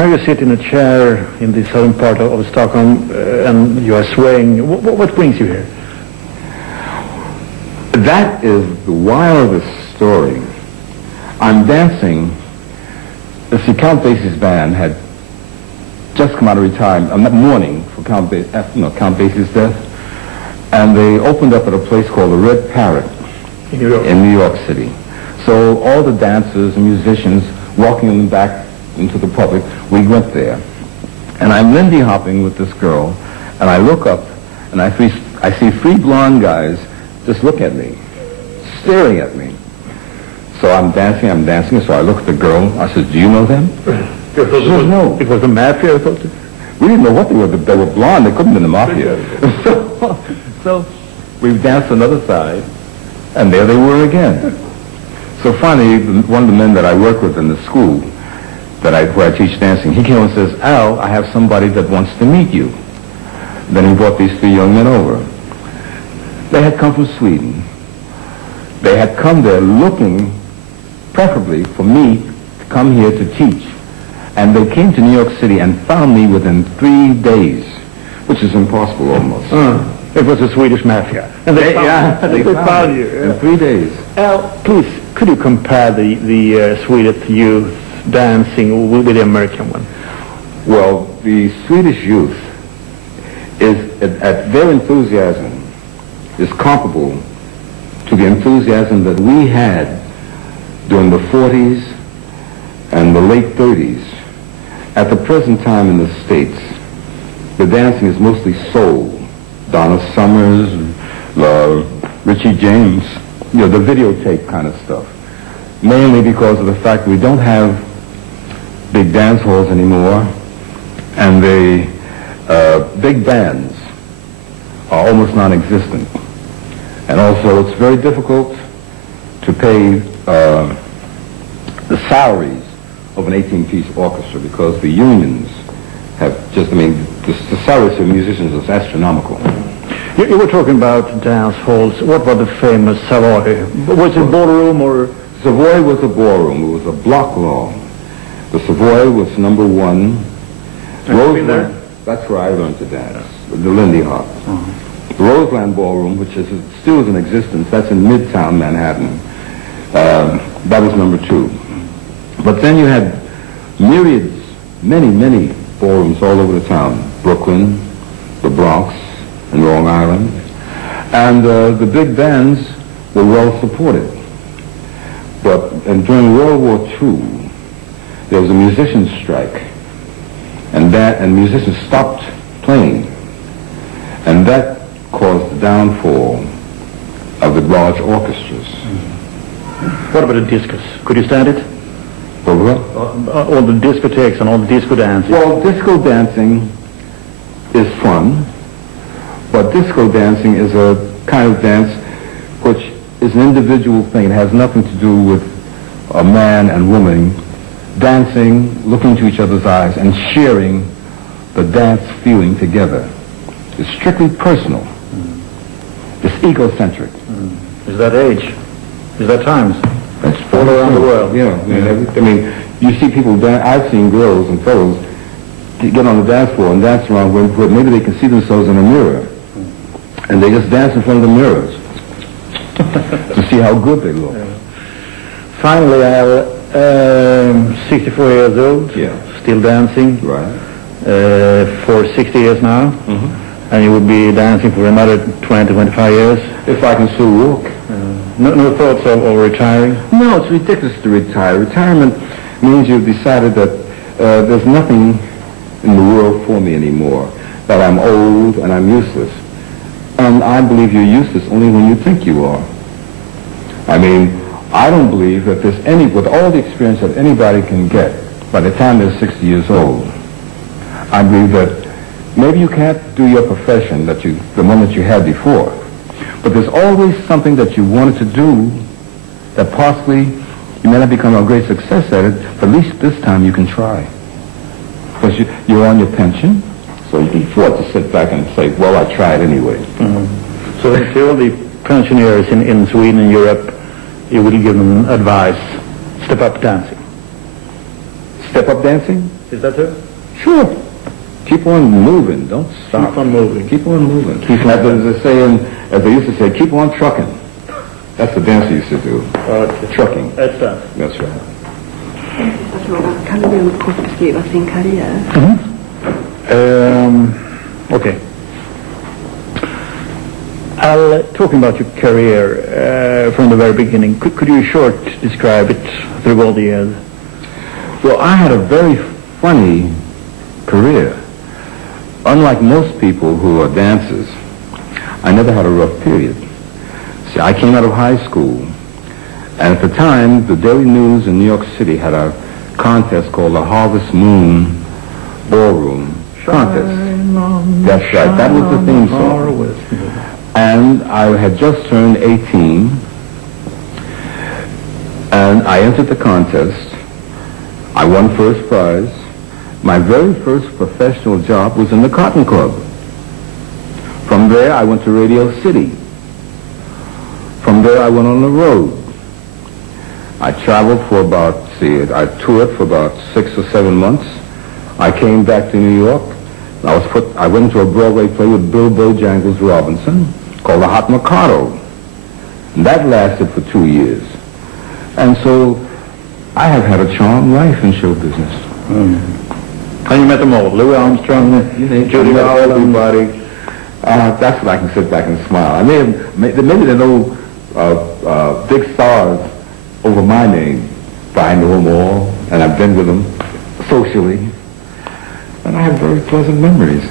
Now you sit in a chair in the southern part of Stockholm and you are swaying. What brings you here? That is the wildest story. I'm dancing. See, Count Basie's band had just come out of retirement, that morning for Count Basie's death, and they opened up at a place called the Red Parrot in New York City. So all the dancers and musicians walking them back into the public, we went there. And I'm Lindy hopping with this girl, and I look up, and I see three blonde guys just look at me, staring at me. So I'm dancing, so I look at the girl. I said, do you know them? She said, no. It was the mafia, I thought. We didn't know what they were. They were blonde. They couldn't have been the mafia. So we danced another side, and there they were again. So finally, one of the men that I work with in the school, where I teach dancing, he came and says, Al, I have somebody that wants to meet you. Then he brought these three young men over. They had come from Sweden. They had come there looking, preferably, for me to come here to teach. And they came to New York City and found me within 3 days, which is impossible almost. It was the Swedish mafia. And they found you. In 3 days. Al, please, could you compare the Swedish youth dancing with the American one? Well, the Swedish youth is, at their enthusiasm, is comparable to the enthusiasm that we had during the 40s and the late 30s. At the present time in the States, the dancing is mostly soul. Donna Summers, Richie James, the videotape kind of stuff. Mainly because of the fact that we don't have big dance halls anymore, and the big bands are almost non-existent. And also, it's very difficult to pay the salaries of an 18-piece orchestra because the unions have just, the salaries of musicians is astronomical. You were talking about dance halls. What was the famous Savoy? Was it Ballroom or? Savoy was a ballroom. It was a block long. The Savoy was number one. Roseland, that's where I learned to dance, the Lindy Hop. The Roseland Ballroom, which still is in existence, that's in Midtown Manhattan. That was number two. But then you had myriads, many ballrooms all over the town. Brooklyn, the Bronx, and Long Island. And the big bands were well supported. And during World War II, there was a musicians' strike. And musicians stopped playing. And that caused the downfall of the large orchestras. What about the discos? Could you stand it? All the discotheques and all the disco dancing. Well, disco dancing is fun, but disco dancing is a kind of dance which is an individual thing. It has nothing to do with a man and woman dancing, looking into each other's eyes, and sharing the dance feeling together. It's strictly personal. It's egocentric. Is that age? Is that times? That's all around the world. Yeah. You see people dance. I've seen girls and fellows get on the dance floor and dance around where maybe they can see themselves in a mirror. And they just dance in front of the mirrors to see how good they look. Yeah. Finally, I am 64 years old, still dancing. Right. For 60 years now. And you would be dancing for another 20, 25 years. If I can still walk. No thoughts of retiring? No, it's ridiculous to retire. Retirement means you've decided that there's nothing in the world for me anymore, that I'm old and I'm useless. And I believe you're useless only when you think you are. I don't believe that there's with all the experience that anybody can get by the time they're 60 years old, I believe that maybe you can't do your profession the one that you had before. But there's always something that you wanted to do that possibly you may not become a great success at it, but at least this time you can try. Because you're on your pension, so you can afford to sit back and say, well, I tried anyway. So to all the pensioners in Sweden and Europe, you would give them advice, step up dancing. Step-up dancing? Is that so? Sure. Keep on moving. Don't stop. Keep on moving. Keep on moving. As they used to say, keep on trucking. That's the dance we used to do. Trucking. That's that. That's right. Sista frågan. Kan du kort beskriva sin karriär? Okay. Talking about your career from the very beginning, could you short describe it through all the years? Well, I had a very funny career. Unlike most people who are dancers, I never had a rough period. See, I came out of high school, and at the time, the Daily News in New York City had a contest called the Harvest Moon Ballroom Contest. That's right, that was the theme song. And I had just turned 18, and I entered the contest. I won first prize. My very first professional job was in the Cotton Club. From there, I went to Radio City. From there, I went on the road. I traveled for I toured for about 6 or 7 months. I came back to New York. I went into a Broadway play with Bill Bojangles Robinson called The Hot Mikado. And that lasted for 2 years. And so I have had a charmed life in show business. And you met them all, Louis Armstrong, Judy Garland, everybody. That's what I can sit back and smile. Maybe there are no big stars over my name, but I know them all, and I've been with them socially, and I have very pleasant memories.